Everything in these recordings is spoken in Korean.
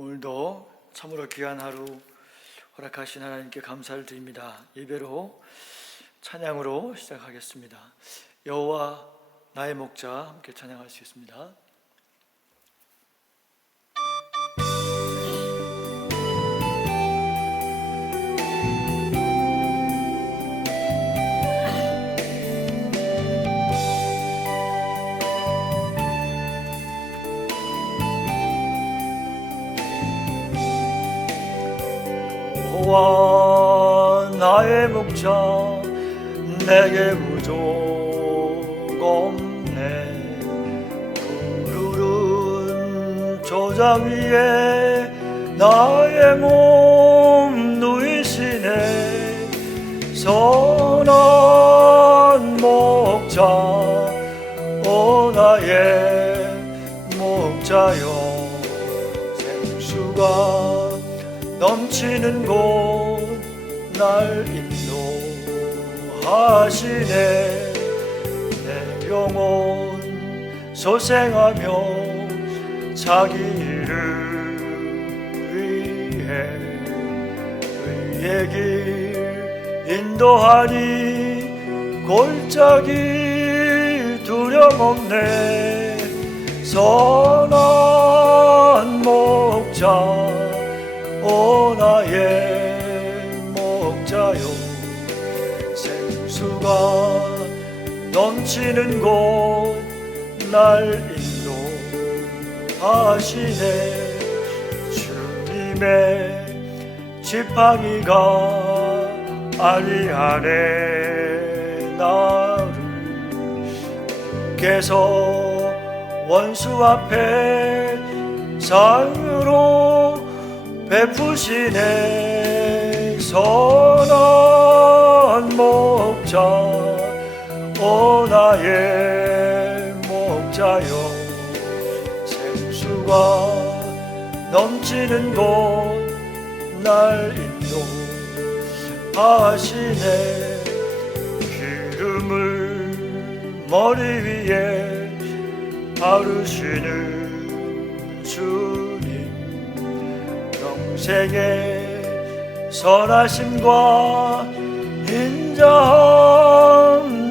오늘도 참으로 귀한 하루 허락하신 하나님께 감사를 드립니다. 예배로 찬양으로 시작하겠습니다. 여호와 나의 목자 함께 찬양할 수 있습니다. 여호와 나의 목자 내게 부족 없네. 푸르른 조장 위에 나의 몸 누이시네. 선한 목자 오 나의 목자여, 생수가 넘치는 곳 날 인도하시네. 내 영혼 소생하며 자기 일을 위해 의의 길 인도하니 골짜기 두려움 없네. 선한 목자 오 나의 목자여, 생수가 넘치는 곳 날 인도하시네. 주님의 지팡이가 안위하네. 나를 주께서 원수 앞에 상으로 베푸시네. 선한 목자 오 나의 목자여, 생수가 넘치는 곳 날 인도하시네. 기름을 머리 위에 바르시는 주님, 평생의 선하심과 인자함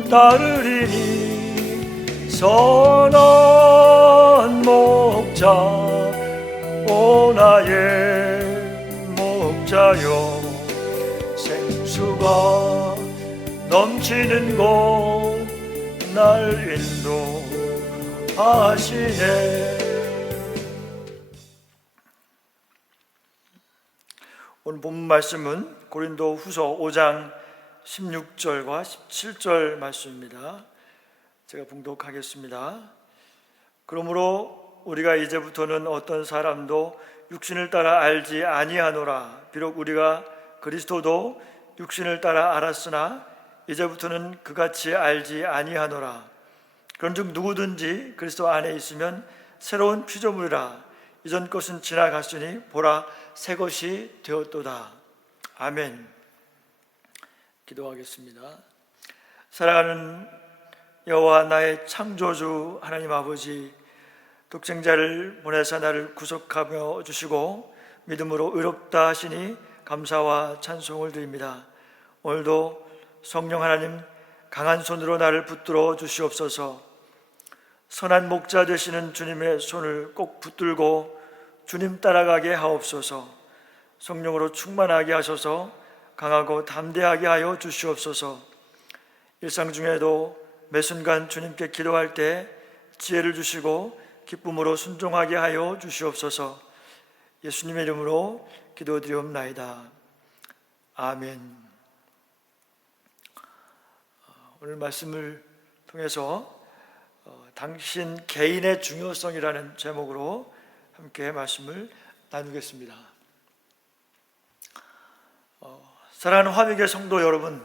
따르리니. 선한 목자 오 나의 목자여, 생수가 넘치는 곳 날 인도하시네. 오늘 본문 말씀은 고린도 후서 5장 16절과 17절 말씀입니다. 제가 봉독하겠습니다. 그러므로 우리가 이제부터는 어떤 사람도 육신을 따라 알지 아니하노라. 비록 우리가 그리스도도 육신을 따라 알았으나 이제부터는 그같이 알지 아니하노라. 그런즉 누구든지 그리스도 안에 있으면 새로운 피조물이라. 이전 것은 지나갔으니 보라 새 것이 되었도다. 아멘. 기도하겠습니다. 사랑하는 여호와 나의 창조주 하나님 아버지, 독생자를 보내사 나를 구속하며 주시고 믿음으로 의롭다 하시니 감사와 찬송을 드립니다. 오늘도 성령 하나님 강한 손으로 나를 붙들어 주시옵소서. 선한 목자 되시는 주님의 손을 꼭 붙들고 주님 따라가게 하옵소서. 성령으로 충만하게 하셔서 강하고 담대하게 하여 주시옵소서. 일상 중에도 매 순간 주님께 기도할 때 지혜를 주시고 기쁨으로 순종하게 하여 주시옵소서. 예수님의 이름으로 기도드리옵나이다. 아멘. 오늘 말씀을 통해서 당신 개인의 중요성이라는 제목으로 함께 말씀을 나누겠습니다. 사랑하는 화미교 성도 여러분,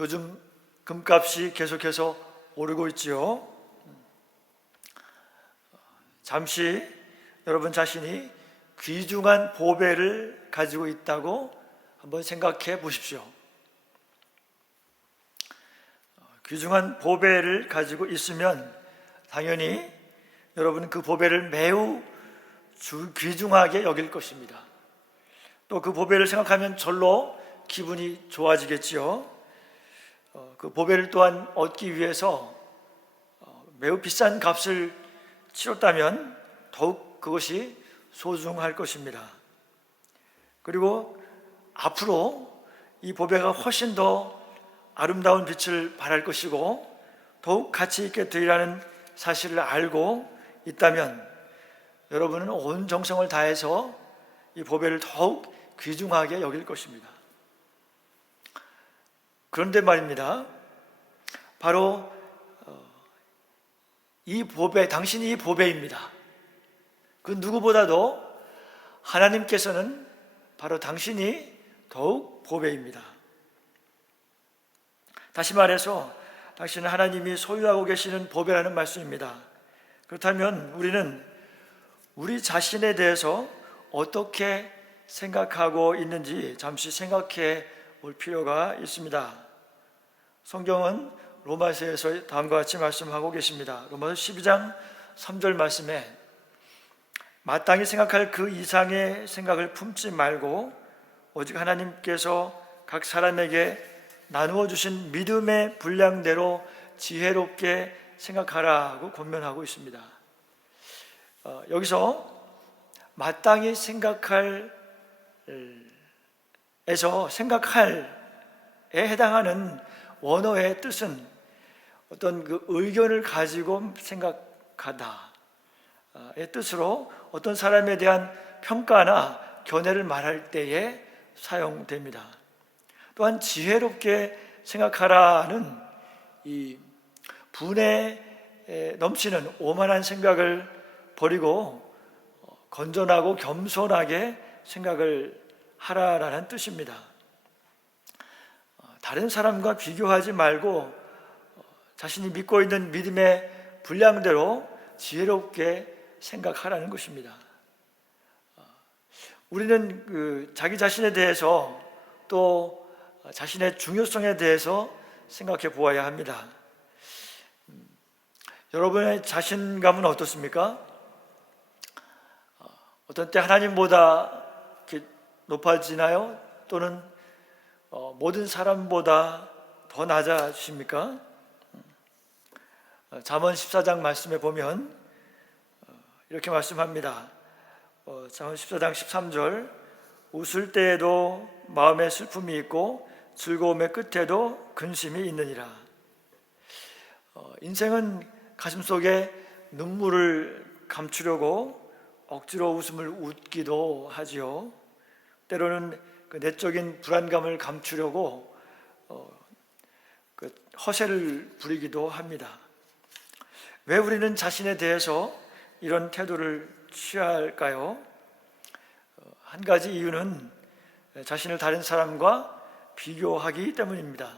요즘 금값이 계속해서 오르고 있지요. 잠시 여러분 자신이 귀중한 보배를 가지고 있다고 한번 생각해 보십시오. 귀중한 보배를 가지고 있으면 당연히 여러분은 그 보배를 매우 귀중하게 여길 것입니다. 또 그 보배를 생각하면 절로 기분이 좋아지겠지요. 그 보배를 또한 얻기 위해서 매우 비싼 값을 치렀다면 더욱 그것이 소중할 것입니다. 그리고 앞으로 이 보배가 훨씬 더 아름다운 빛을 발할 것이고 더욱 가치 있게 되리라는 사실을 알고 있다면 여러분은 온 정성을 다해서 이 보배를 더욱 귀중하게 여길 것입니다. 그런데 말입니다. 바로 이 보배, 당신이 이 보배입니다. 그 누구보다도 하나님께서는 바로 당신이 더욱 보배입니다. 다시 말해서 당신은 하나님이 소유하고 계시는 보배라는 말씀입니다. 그렇다면 우리는 우리 자신에 대해서 어떻게 생각하고 있는지 잠시 생각해 볼 필요가 있습니다. 성경은 로마서에서 다음과 같이 말씀하고 계십니다. 로마서 12장 3절 말씀에 마땅히 생각할 그 이상의 생각을 품지 말고 오직 하나님께서 각 사람에게 나누어 주신 믿음의 분량대로 지혜롭게 생각하라고 권면하고 있습니다. 여기서 마땅히 생각할에서 생각할에 해당하는 원어의 뜻은 어떤 그 의견을 가지고 생각하다의 뜻으로 어떤 사람에 대한 평가나 견해를 말할 때에 사용됩니다. 또한 지혜롭게 생각하라는 이 분에 넘치는 오만한 생각을 버리고 건전하고 겸손하게 생각을 하라라는 뜻입니다. 다른 사람과 비교하지 말고 자신이 믿고 있는 믿음의 분량대로 지혜롭게 생각하라는 것입니다. 우리는 자기 자신에 대해서 또 자신의 중요성에 대해서 생각해 보아야 합니다. 여러분의 자신감은 어떻습니까? 어떤 때 하나님보다 높아지나요? 또는 모든 사람보다 더 낮아지십니까? 잠언 14장 말씀에 보면 이렇게 말씀합니다. 잠언 14장 13절 웃을 때에도 마음에 슬픔이 있고 즐거움의 끝에도 근심이 있느니라. 인생은 가슴속에 눈물을 감추려고 억지로 웃음을 웃기도 하지요. 때로는 그 내적인 불안감을 감추려고 허세를 부리기도 합니다. 왜 우리는 자신에 대해서 이런 태도를 취할까요? 한 가지 이유는 자신을 다른 사람과 비교하기 때문입니다.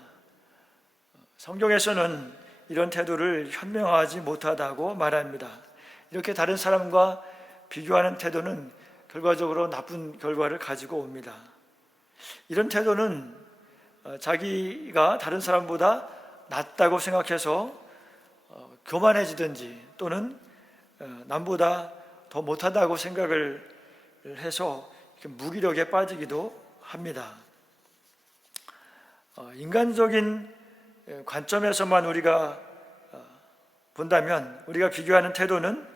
성경에서는 이런 태도를 현명하지 못하다고 말합니다. 이렇게 다른 사람과 비교하는 태도는 결과적으로 나쁜 결과를 가지고 옵니다. 이런 태도는 자기가 다른 사람보다 낫다고 생각해서 교만해지든지 또는 남보다 더 못하다고 생각을 해서 무기력에 빠지기도 합니다. 인간적인 관점에서만 우리가 본다면 우리가 비교하는 태도는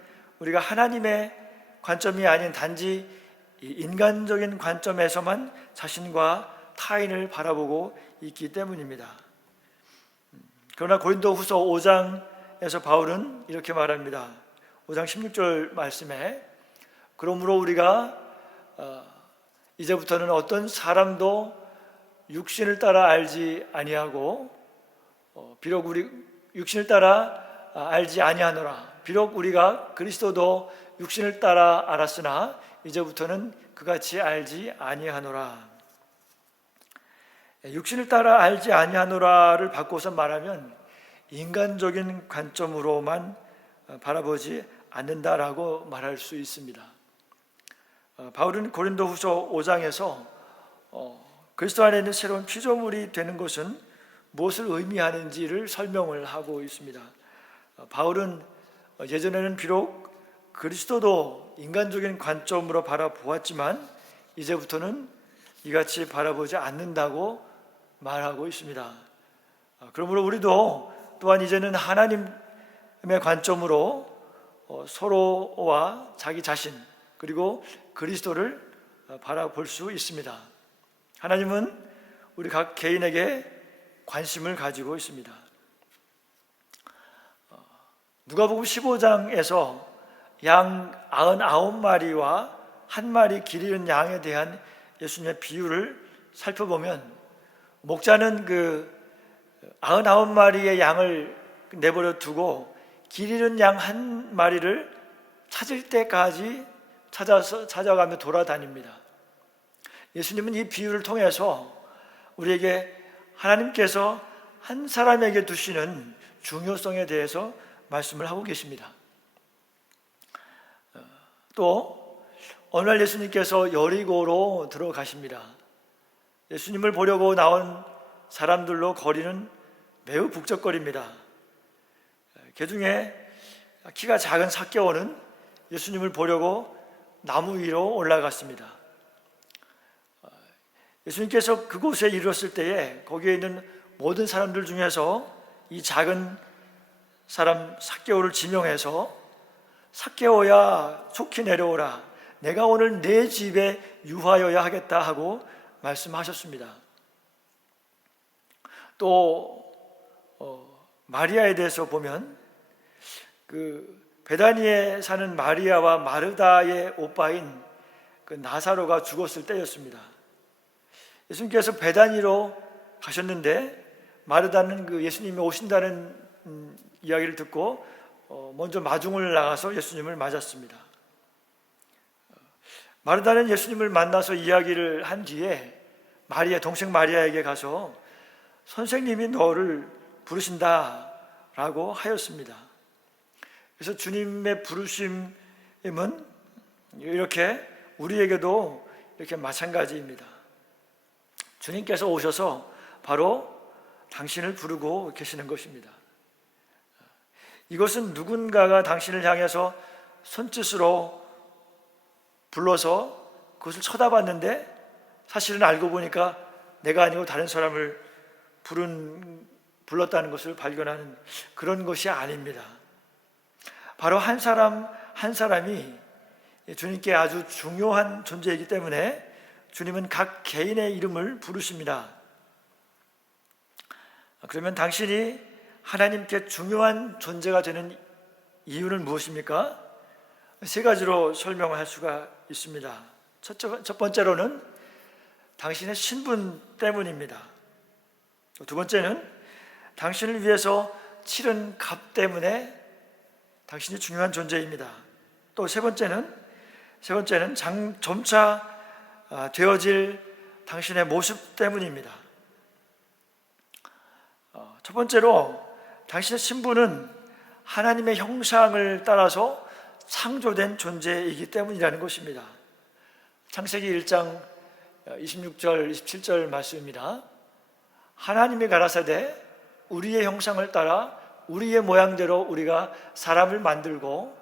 우리가 하나님의 관점이 아닌 단지 인간적인 관점에서만 자신과 타인을 바라보고 있기 때문입니다. 그러나 고린도후서 5장에서 바울은 이렇게 말합니다. 5장 16절 말씀에 그러므로 우리가 이제부터는 어떤 사람도 육신을 따라 알지 아니하고 비록 우리 육신을 따라 알지 아니하노라. 비록 우리가 그리스도도 육신을 따라 알았으나 이제부터는 그같이 알지 아니하노라. 육신을 따라 알지 아니하노라를 바꿔서 말하면 인간적인 관점으로만 바라보지 않는다라고 말할 수 있습니다. 바울은 고린도후서 5장에서 그리스도 안에 있는 새로운 피조물이 되는 것은 무엇을 의미하는지를 설명을 하고 있습니다. 바울은 예전에는 비록 그리스도도 인간적인 관점으로 바라보았지만 이제부터는 이같이 바라보지 않는다고 말하고 있습니다. 그러므로 우리도 또한 이제는 하나님의 관점으로 서로와 자기 자신 그리고 그리스도를 바라볼 수 있습니다. 하나님은 우리 각 개인에게 관심을 가지고 있습니다. 누가복음 15장에서 양 99마리와 한 마리 길 잃은 양에 대한 예수님의 비유를 살펴보면 목자는 그 99마리의 양을 내버려 두고 길 잃은 양 한 마리를 찾을 때까지 찾아가며 돌아다닙니다. 예수님은 이 비유를 통해서 우리에게 하나님께서 한 사람에게 두시는 중요성에 대해서 말씀을 하고 계십니다. 또 어느 날 예수님께서 여리고로 들어가십니다. 예수님을 보려고 나온 사람들로 거리는 매우 북적거립니다. 그중에 키가 작은 삭개오는 예수님을 보려고 나무 위로 올라갔습니다. 예수님께서 그곳에 이르렀을 때에 거기에 있는 모든 사람들 중에서 이 작은 사람 삭개오를 지명해서 삭개오야 좋게 내려오라, 내가 오늘 내 집에 유하여야 하겠다 하고 말씀하셨습니다. 또 마리아에 대해서 보면 그 베다니에 사는 마리아와 마르다의 오빠인 그 나사로가 죽었을 때였습니다. 예수님께서 베다니로 가셨는데 마르다는 그 예수님이 오신다는 이야기를 듣고 먼저 마중을 나가서 예수님을 맞았습니다. 마르다는 예수님을 만나서 이야기를 한 뒤에 동생 마리아에게 가서 선생님이 너를 부르신다라고 하였습니다. 그래서 주님의 부르심은 이렇게 우리에게도 이렇게 마찬가지입니다. 주님께서 오셔서 바로 당신을 부르고 계시는 것입니다. 이것은 누군가가 당신을 향해서 손짓으로 불러서 그것을 쳐다봤는데 사실은 알고 보니까 내가 아니고 다른 사람을 불렀다는 것을 발견하는 그런 것이 아닙니다. 바로 한 사람 한 사람이 주님께 아주 중요한 존재이기 때문에 주님은 각 개인의 이름을 부르십니다. 그러면 당신이 하나님께 중요한 존재가 되는 이유는 무엇입니까? 세 가지로 설명할 수가 있습니다. 첫 번째로는 당신의 신분 때문입니다. 두 번째는 당신을 위해서 치른 값 때문에 당신이 중요한 존재입니다. 또 세 번째는 점차 되어질 당신의 모습 때문입니다. 첫 번째로 당신의 신분은 하나님의 형상을 따라서 창조된 존재이기 때문이라는 것입니다. 창세기 1장 26절 27절 말씀입니다. 하나님이 가라사대 우리의 형상을 따라 우리의 모양대로 우리가 사람을 만들고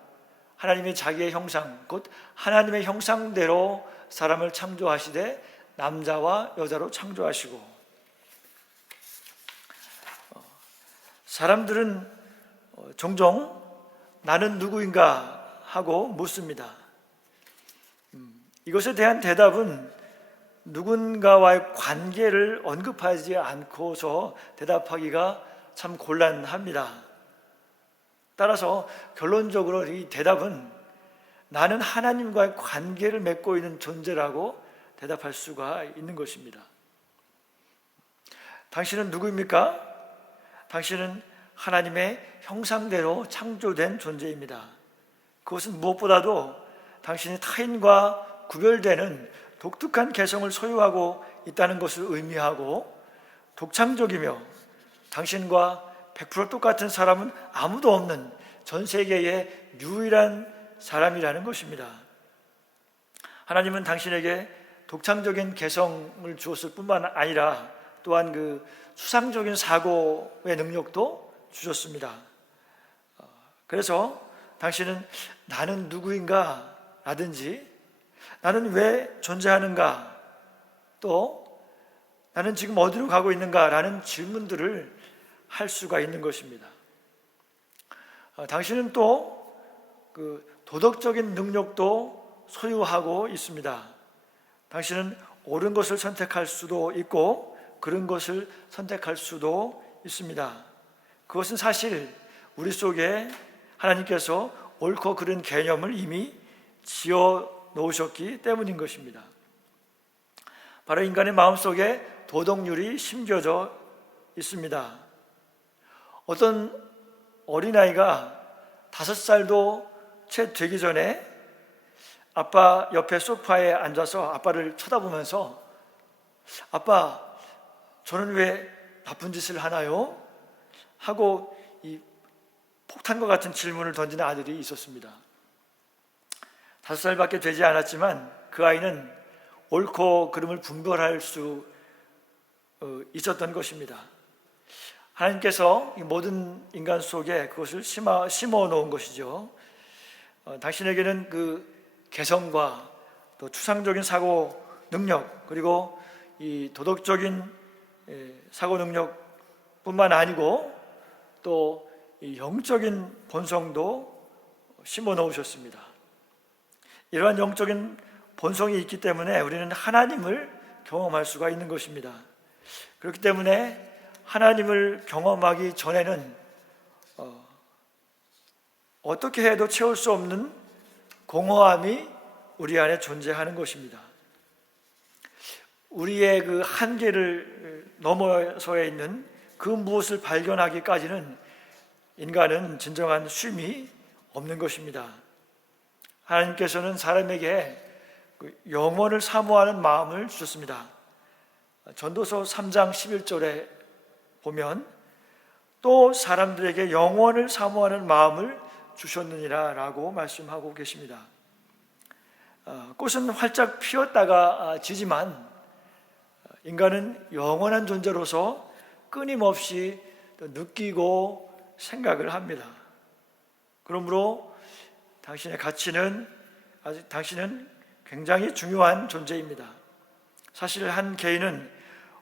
하나님이 자기의 형상 곧 하나님의 형상대로 사람을 창조하시되 남자와 여자로 창조하시고. 사람들은 종종 나는 누구인가 하고 묻습니다. 이것에 대한 대답은 누군가와의 관계를 언급하지 않고서 대답하기가 참 곤란합니다. 따라서 결론적으로 이 대답은 나는 하나님과의 관계를 맺고 있는 존재라고 대답할 수가 있는 것입니다. 당신은 누구입니까? 당신은 하나님의 형상대로 창조된 존재입니다. 그것은 무엇보다도 당신이 타인과 구별되는 독특한 개성을 소유하고 있다는 것을 의미하고 독창적이며 당신과 100% 똑같은 사람은 아무도 없는 전 세계의 유일한 사람이라는 것입니다. 하나님은 당신에게 독창적인 개성을 주었을 뿐만 아니라 또한 그 수상적인 사고의 능력도 주셨습니다. 그래서 당신은 나는 누구인가 라든지 나는 왜 존재하는가, 또 나는 지금 어디로 가고 있는가 라는 질문들을 할 수가 있는 것입니다. 당신은 또 그 도덕적인 능력도 소유하고 있습니다. 당신은 옳은 것을 선택할 수도 있고 그른 것을 선택할 수도 있습니다. 그것은 사실 우리 속에 하나님께서 옳고 그른 개념을 이미 지어 놓으셨기 때문인 것입니다. 바로 인간의 마음속에 도덕률이 심겨져 있습니다. 어떤 어린아이가 5살도 채 되기 전에 아빠 옆에 소파에 앉아서 아빠를 쳐다보면서 아빠, 저는 왜 나쁜 짓을 하나요? 하고 이 폭탄과 같은 질문을 던지는 아들이 있었습니다. 5살밖에 되지 않았지만 그 아이는 옳고 그름을 분별할 수 있었던 것입니다. 하나님께서 이 모든 인간 속에 그것을 심어 놓은 것이죠. 당신에게는 그 개성과 또 추상적인 사고 능력, 그리고 이 도덕적인 사고 능력뿐만 아니고 또 이 영적인 본성도 심어 놓으셨습니다. 이러한 영적인 본성이 있기 때문에 우리는 하나님을 경험할 수가 있는 것입니다. 그렇기 때문에 하나님을 경험하기 전에는 어떻게 해도 채울 수 없는 공허함이 우리 안에 존재하는 것입니다. 우리의 그 한계를 넘어서야 있는 그 무엇을 발견하기까지는 인간은 진정한 쉼이 없는 것입니다. 하나님께서는 사람에게 영원을 사모하는 마음을 주셨습니다. 전도서 3장 11절에 보면 또 사람들에게 영원을 사모하는 마음을 주셨느니라 라고 말씀하고 계십니다. 꽃은 활짝 피었다가 지지만 인간은 영원한 존재로서 끊임없이 느끼고 생각을 합니다. 그러므로 당신의 가치는 당신은 굉장히 중요한 존재입니다. 사실 한 개인은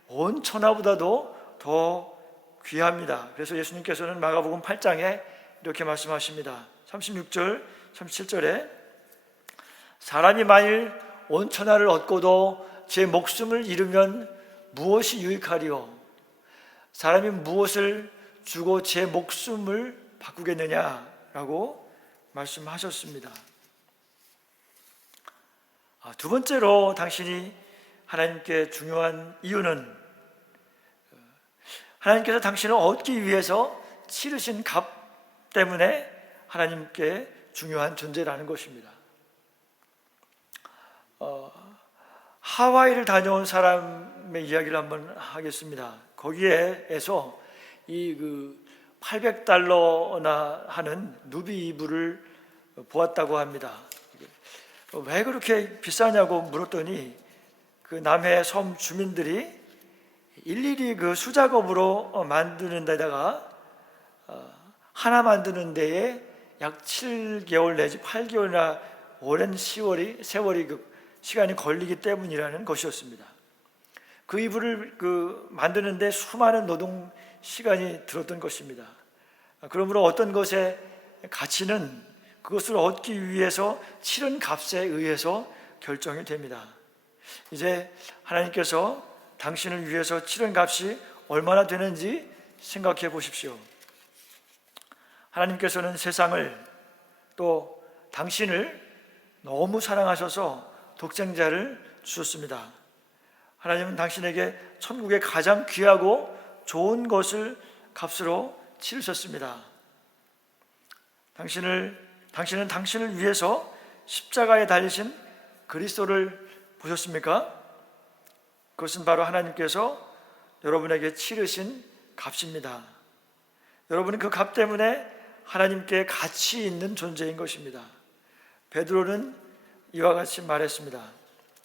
온 천하보다도 더 귀합니다. 그래서 예수님께서는 마가복음 8장에 이렇게 말씀하십니다. 36절, 37절에 사람이 만일 온 천하를 얻고도 제 목숨을 잃으면 무엇이 유익하리요? 사람이 무엇을 주고 제 목숨을 바꾸겠느냐라고 말씀하셨습니다. 두 번째로 당신이 하나님께 중요한 이유는 하나님께서 당신을 얻기 위해서 치르신 값 때문에 하나님께 중요한 존재라는 것입니다. 하와이를 다녀온 사람의 이야기를 한번 하겠습니다. 거기에서 이 800달러나 하는 누비 이불을 보았다고 합니다. 왜 그렇게 비싸냐고 물었더니 그 남해 섬 주민들이 일일이 그 수작업으로 만드는 데다가 하나 만드는 데에 약 7개월 내지 8개월이나 오랜 세월이 시간이 걸리기 때문이라는 것이었습니다. 그 이불을 만드는데 수많은 노동 시간이 들었던 것입니다. 그러므로 어떤 것의 가치는 그것을 얻기 위해서 치른 값에 의해서 결정이 됩니다. 이제 하나님께서 당신을 위해서 치른 값이 얼마나 되는지 생각해 보십시오. 하나님께서는 세상을 또 당신을 너무 사랑하셔서 독생자를 주셨습니다. 하나님은 당신에게 천국의 가장 귀하고 좋은 것을 값으로 치르셨습니다. 당신은 당신을 위해서 십자가에 달리신 그리스도를 보셨습니까? 그것은 바로 하나님께서 여러분에게 치르신 값입니다. 여러분은 그 값 때문에 하나님께 가치 있는 존재인 것입니다. 베드로는 이와 같이 말했습니다.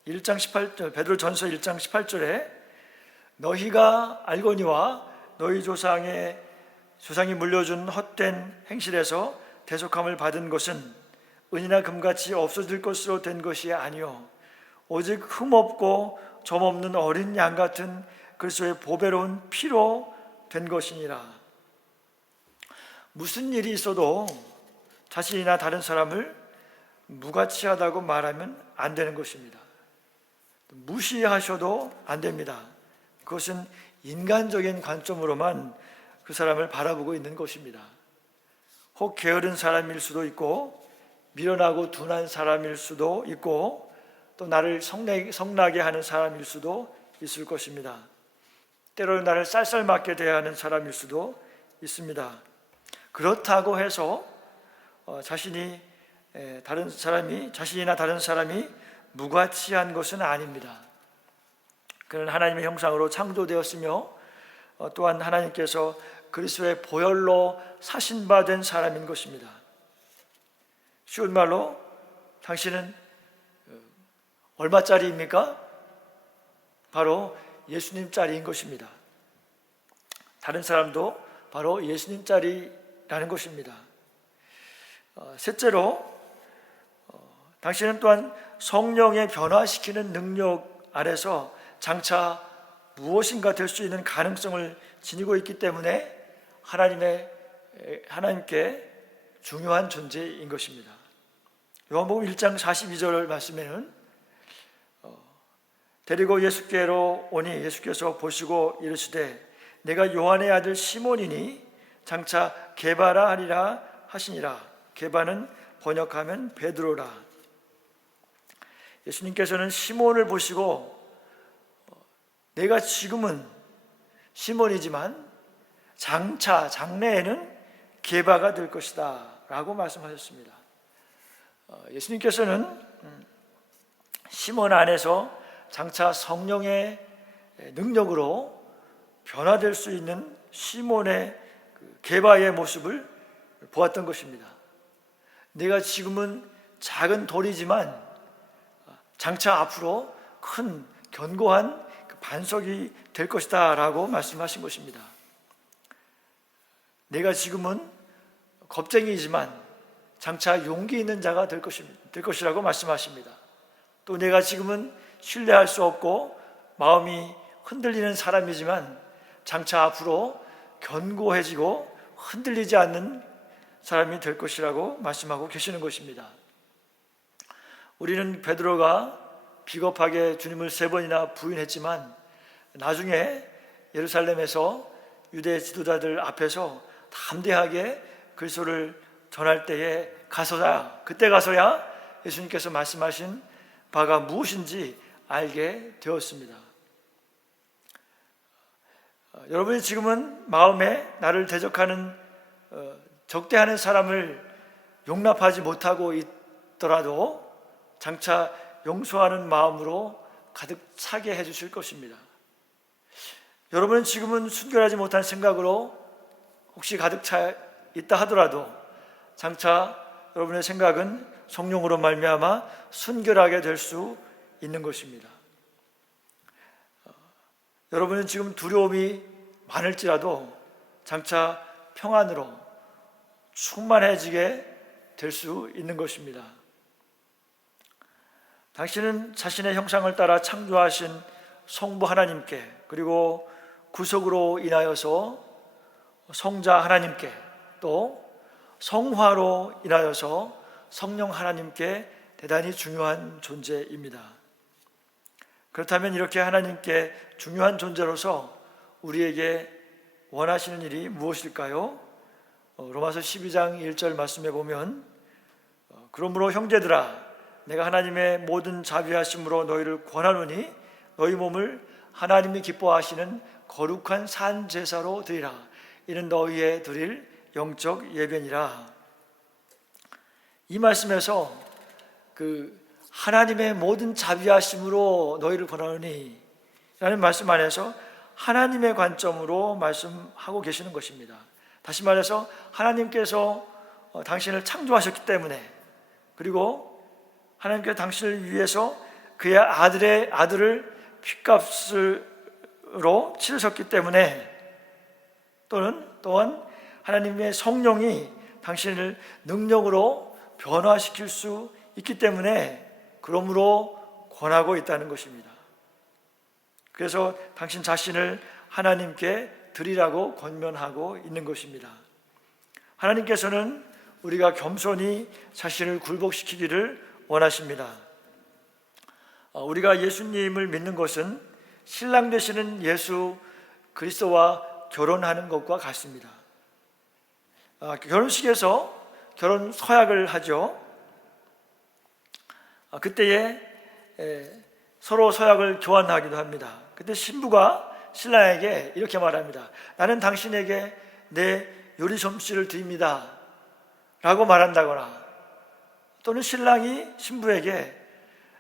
1장 18절, 베드로전서 1장 18절에 너희가 알거니와 너희 조상이 물려준 헛된 행실에서 대속함을 받은 것은 은이나 금같이 없어질 것으로 된 것이 아니요 오직 흠없고 점없는 어린 양 같은 그리스도의 보배로운 피로 된 것이니라. 무슨 일이 있어도 자신이나 다른 사람을 무가치하다고 말하면 안 되는 것입니다. 무시하셔도 안 됩니다. 그것은 인간적인 관점으로만 그 사람을 바라보고 있는 것입니다. 혹 게으른 사람일 수도 있고 미련하고 둔한 사람일 수도 있고 또 나를 성나게 하는 사람일 수도 있을 것입니다. 때로는 나를 쌀쌀맞게 대하는 사람일 수도 있습니다. 그렇다고 해서 자신이나 다른 사람이 무가치한 것은 아닙니다. 그는 하나님의 형상으로 창조되었으며 또한 하나님께서 그리스도의 보혈로 사신받은 사람인 것입니다. 쉬운 말로 당신은 얼마짜리입니까? 바로 예수님짜리인 것입니다. 다른 사람도 바로 예수님짜리라는 것입니다. 셋째로 당신은 또한 성령의 변화시키는 능력 아래서 장차 무엇인가 될 수 있는 가능성을 지니고 있기 때문에 하나님께 중요한 존재인 것입니다. 요한복음 1장 42절 말씀에는 데리고 예수께로 오니 예수께서 보시고 이르시되 내가 요한의 아들 시몬이니 장차 게바라 하리라 하시니라. 게바는 번역하면 베드로라. 예수님께서는 시몬을 보시고 내가 지금은 시몬이지만 장래에는 게바가 될 것이다 라고 말씀하셨습니다. 예수님께서는 시몬 안에서 장차 성령의 능력으로 변화될 수 있는 시몬의 게바의 모습을 보았던 것입니다. 내가 지금은 작은 돌이지만 장차 앞으로 큰 견고한 반석이 될 것이다 라고 말씀하신 것입니다. 내가 지금은 겁쟁이지만 장차 용기 있는 자가 될 것이라고 말씀하십니다. 또 내가 지금은 신뢰할 수 없고 마음이 흔들리는 사람이지만 장차 앞으로 견고해지고 흔들리지 않는 사람이 될 것이라고 말씀하고 계시는 것입니다. 우리는 베드로가 비겁하게 주님을 3번이나 부인했지만 나중에 예루살렘에서 유대 지도자들 앞에서 담대하게 그리스도를 전할 때에 그때 가서야 예수님께서 말씀하신 바가 무엇인지 알게 되었습니다. 여러분이 지금은 마음에 나를 대적하는 적대하는 사람을 용납하지 못하고 있더라도 장차 용서하는 마음으로 가득 차게 해주실 것입니다. 여러분은 지금은 순결하지 못한 생각으로 혹시 가득 차 있다 하더라도 장차 여러분의 생각은 성령으로 말미암아 순결하게 될 수 있는 것입니다. 여러분은 지금 두려움이 많을지라도 장차 평안으로 충만해지게 될 수 있는 것입니다. 당신은 자신의 형상을 따라 창조하신 성부 하나님께, 그리고 구속으로 인하여서 성자 하나님께, 또 성화로 인하여서 성령 하나님께 대단히 중요한 존재입니다. 그렇다면 이렇게 하나님께 중요한 존재로서 우리에게 원하시는 일이 무엇일까요? 로마서 12장 1절 말씀에 보면 그러므로 형제들아 내가 하나님의 모든 자비하심으로 너희를 권하노니 너희 몸을 하나님이 기뻐하시는 거룩한 산 제사로 드리라. 이는 너희의 드릴 영적 예배니라. 이 말씀에서 하나님의 모든 자비하심으로 너희를 권하노니 라는 말씀 안에서 하나님의 관점으로 말씀하고 계시는 것입니다. 다시 말해서 하나님께서 당신을 창조하셨기 때문에, 그리고 하나님께서 당신을 위해서 그의 아들을 핏값으로 치르셨기 때문에, 또한 하나님의 성령이 당신을 능력으로 변화시킬 수 있기 때문에 그러므로 권하고 있다는 것입니다. 그래서 당신 자신을 하나님께 드리라고 권면하고 있는 것입니다. 하나님께서는 우리가 겸손히 자신을 굴복시키기를 원하십니다. 우리가 예수님을 믿는 것은 신랑 되시는 예수 그리스도와 결혼하는 것과 같습니다. 결혼식에서 결혼 서약을 하죠. 그때에 서로 서약을 교환하기도 합니다. 그때 신부가 신랑에게 이렇게 말합니다. 나는 당신에게 내 요리 솜씨를 드립니다 라고 말한다거나, 또는 신랑이 신부에게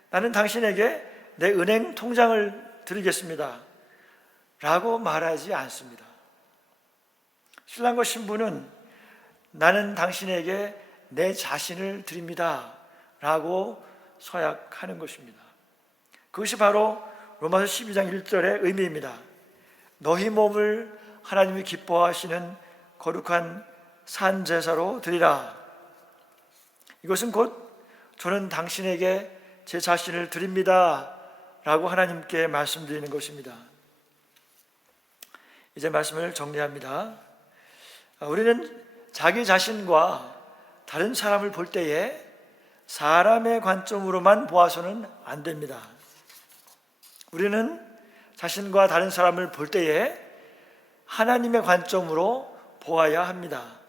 나는 당신에게 내 은행 통장을 드리겠습니다 라고 말하지 않습니다. 신랑과 신부는 나는 당신에게 내 자신을 드립니다 라고 서약하는 것입니다. 그것이 바로 로마서 12장 1절의 의미입니다. 너희 몸을 하나님이 기뻐하시는 거룩한 산제사로 드리라. 이것은 곧 저는 당신에게 제 자신을 드립니다 라고 하나님께 말씀드리는 것입니다. 이제 말씀을 정리합니다. 우리는 자기 자신과 다른 사람을 볼 때에 사람의 관점으로만 보아서는 안 됩니다. 우리는 자신과 다른 사람을 볼 때에 하나님의 관점으로 보아야 합니다.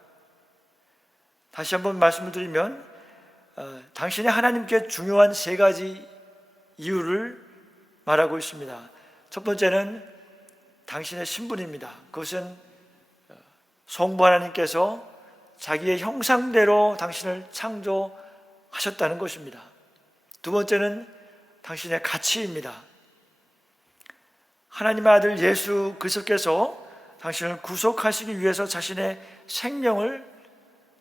다시 한번 말씀을 드리면 당신이 하나님께 중요한 세 가지 이유를 말하고 있습니다. 첫 번째는 당신의 신분입니다. 그것은 성부 하나님께서 자기의 형상대로 당신을 창조하셨다는 것입니다. 두 번째는 당신의 가치입니다. 하나님의 아들 예수 그리스도께서 당신을 구속하시기 위해서 자신의 생명을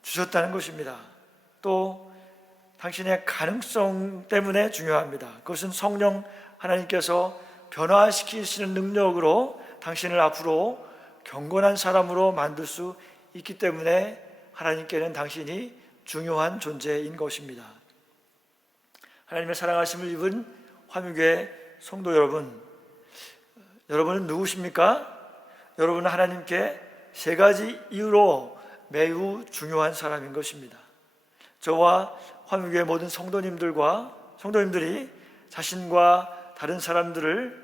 주셨다는 것입니다. 또 당신의 가능성 때문에 중요합니다. 그것은 성령 하나님께서 변화시키시는 능력으로 당신을 앞으로 경건한 사람으로 만들 수 있기 때문에 하나님께는 당신이 중요한 존재인 것입니다. 하나님의 사랑하심을 입은 화묘교회 성도 여러분, 여러분은 누구십니까? 여러분은 하나님께 세 가지 이유로 매우 중요한 사람인 것입니다. 저와 화묘교회 모든 성도님들이 자신과 다른 사람들을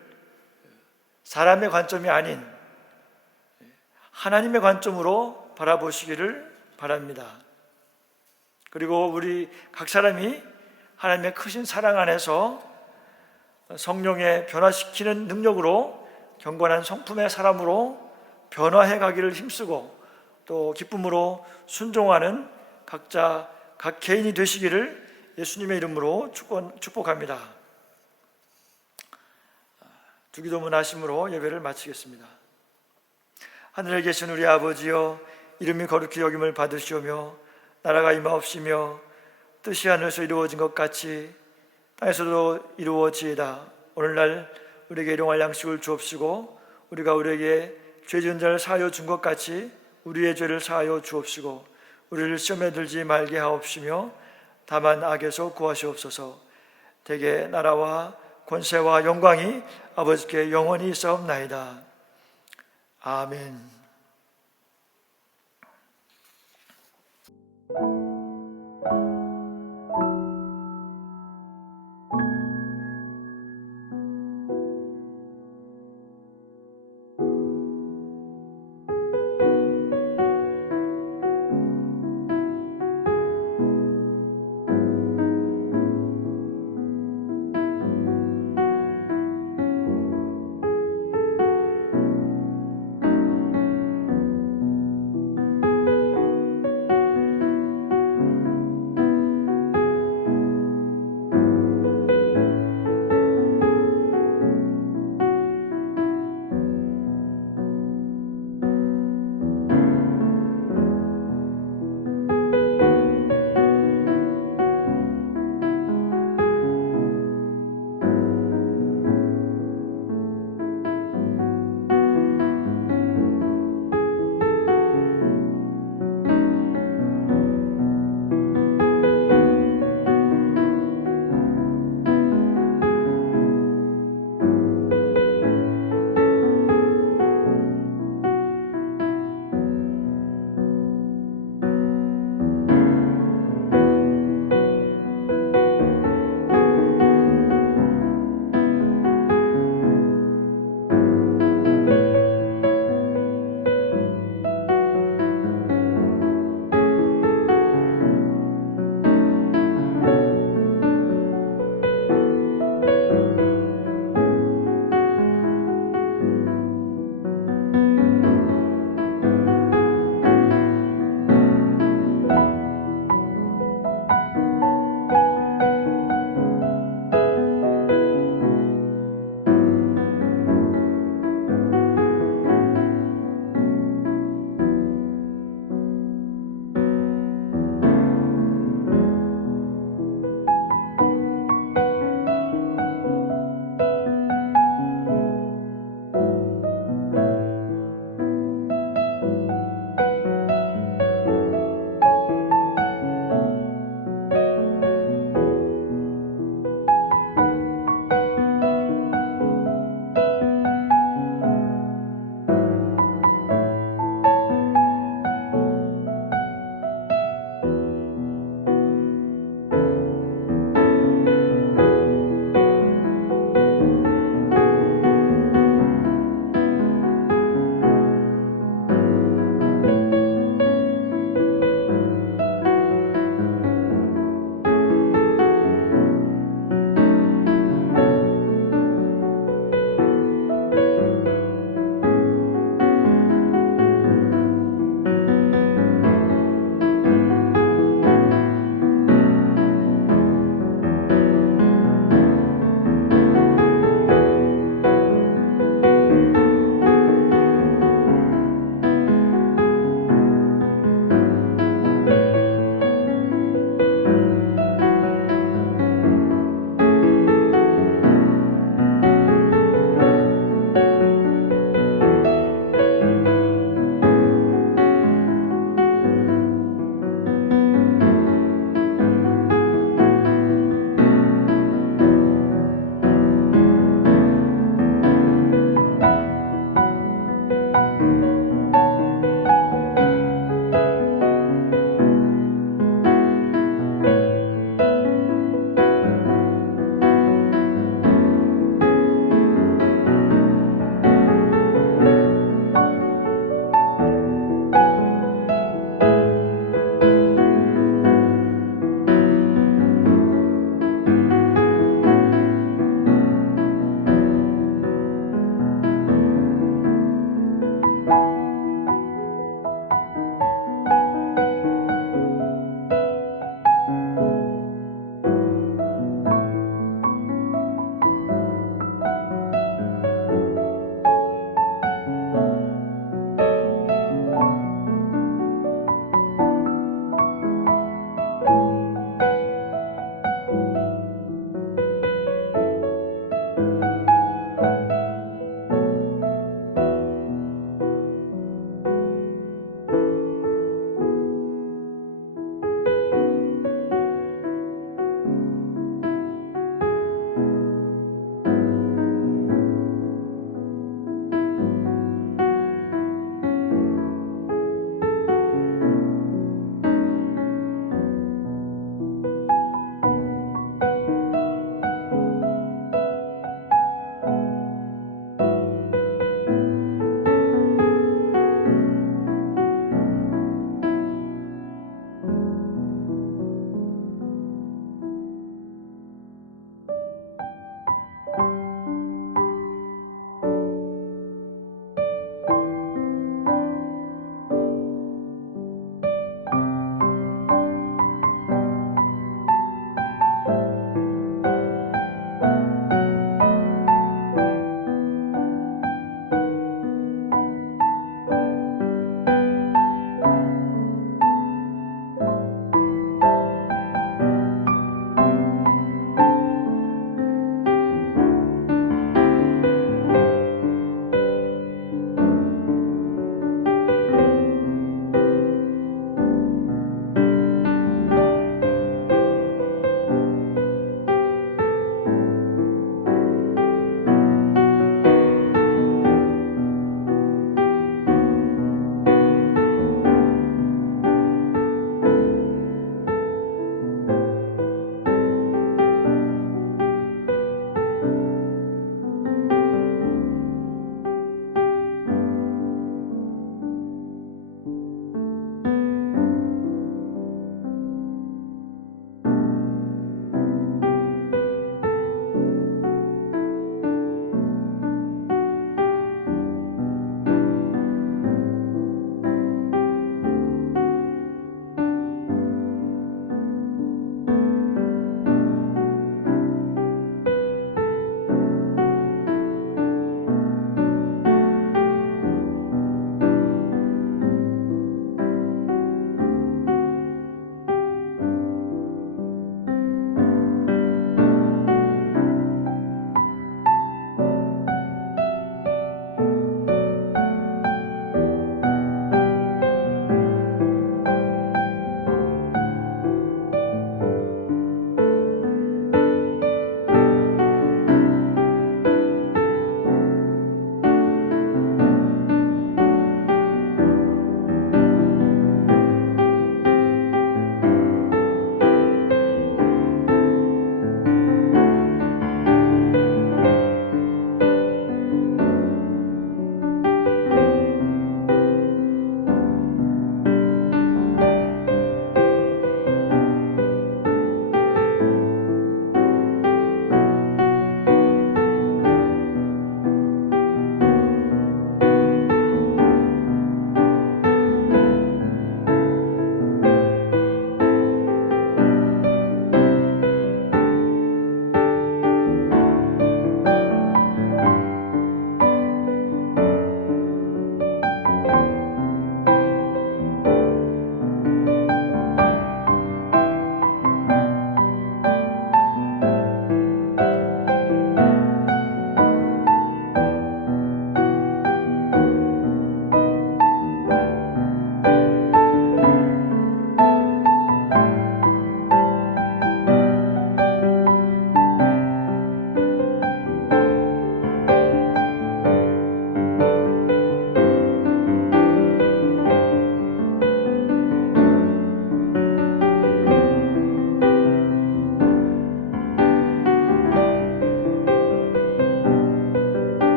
사람의 관점이 아닌 하나님의 관점으로 바라보시기를 바랍니다. 그리고 우리 각 사람이 하나님의 크신 사랑 안에서 성령의 변화시키는 능력으로 경건한 성품의 사람으로 변화해 가기를 힘쓰고 또 기쁨으로 순종하는 각 개인이 되시기를 예수님의 이름으로 축복합니다. 주기도문 하심으로 예배를 마치겠습니다. 하늘에 계신 우리 아버지여, 이름이 거룩히 여김을 받으시오며 나라가 임하옵시며 뜻이 하늘에서 이루어진 것 같이 땅에서도 이루어지이다. 오늘날 우리에게 일용할 양식을 주옵시고 우리가 우리에게 죄 지은 자를 사하여 준 것 같이 우리의 죄를 사하여 주옵시고 우리를 시험에 들지 말게 하옵시며 다만 악에서 구하시옵소서. 대개 나라와 권세와 영광이 아버지께 영원히 있사옵나이다. 아멘.